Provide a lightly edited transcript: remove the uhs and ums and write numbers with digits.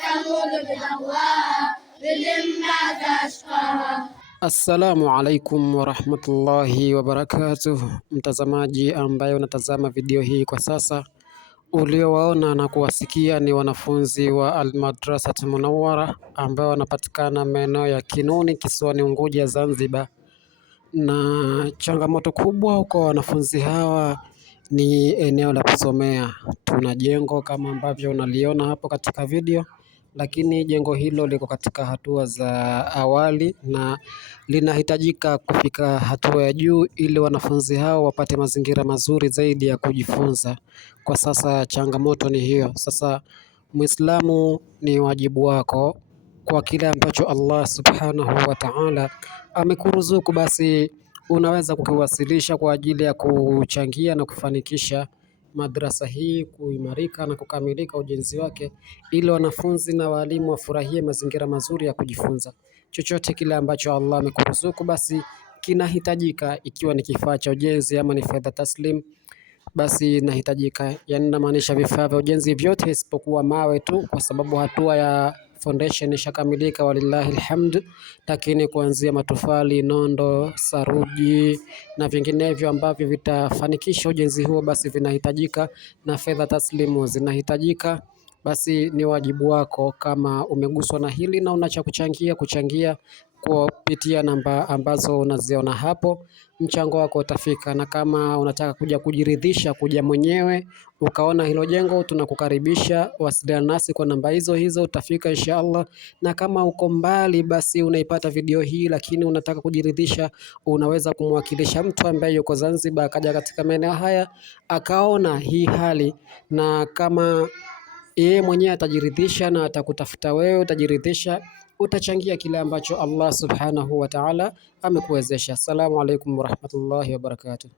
ثمود بطغواها إذ انبعث أشقاها. Assalamu alaikum warahmatullahi wabarakatuh. Mtazamaji ambaye unatazama video hii kwa sasa, uliowaona na kuwasikia ni wanafunzi wa Al-Madrasat Munawwara ambao wanapatikana maeneo ya Kinuni kisiwani Unguja, Zanzibar. Na changamoto kubwa kwa wanafunzi hawa ni eneo la kusomea. Tuna jengo kama ambavyo unaliona hapo katika video, lakini jengo hilo liko katika hatua za awali na linahitajika kufika hatua ya juu ili wanafunzi hao wapate mazingira mazuri zaidi ya kujifunza. Kwa sasa changamoto ni hiyo. Sasa Muislamu, ni wajibu wako kwa kile ambacho Allah subhanahu wa ta'ala amekuruzuku, basi unaweza kukiwasilisha kwa ajili ya kuchangia na kufanikisha madrasa hii kuimarika na kukamilika ujenzi wake, ili wanafunzi na walimu wafurahie mazingira mazuri ya kujifunza. Chochote kile ambacho Allah amekuruzuku basi kinahitajika, ikiwa ni kifaa cha ujenzi ama ni fedha taslim, basi inahitajika. Yani namaanisha vifaa vya ujenzi vyote isipokuwa mawe tu, kwa sababu hatua ya foundation ishakamilika walillahi alhamd, lakini kuanzia matofali, nondo, saruji na vinginevyo ambavyo vitafanikisha ujenzi huo basi vinahitajika na fedha taslimu zinahitajika. Basi ni wajibu wako, kama umeguswa na hili na unacha kuchangia kupitia namba ambazo unaziona hapo, mchango wako utafika. Na kama unataka kuja kujiridhisha, kuja mwenyewe ukaona hilo jengo, tunakukaribisha, wasiliana nasi kwa namba hizo hizo, utafika inshallah. Na kama uko mbali, basi unaipata video hii lakini unataka kujiridhisha, unaweza kumwakilisha mtu ambaye yuko Zanzibar akaja katika maeneo haya akaona hii hali, na kama yeye mwenyewe atajiridhisha na atakutafuta wewe, utajiridhisha, utachangia kile ambacho Allah subhanahu wa ta'ala amekuwezesha. Assalamu alaikum warahmatullahi wabarakatuh.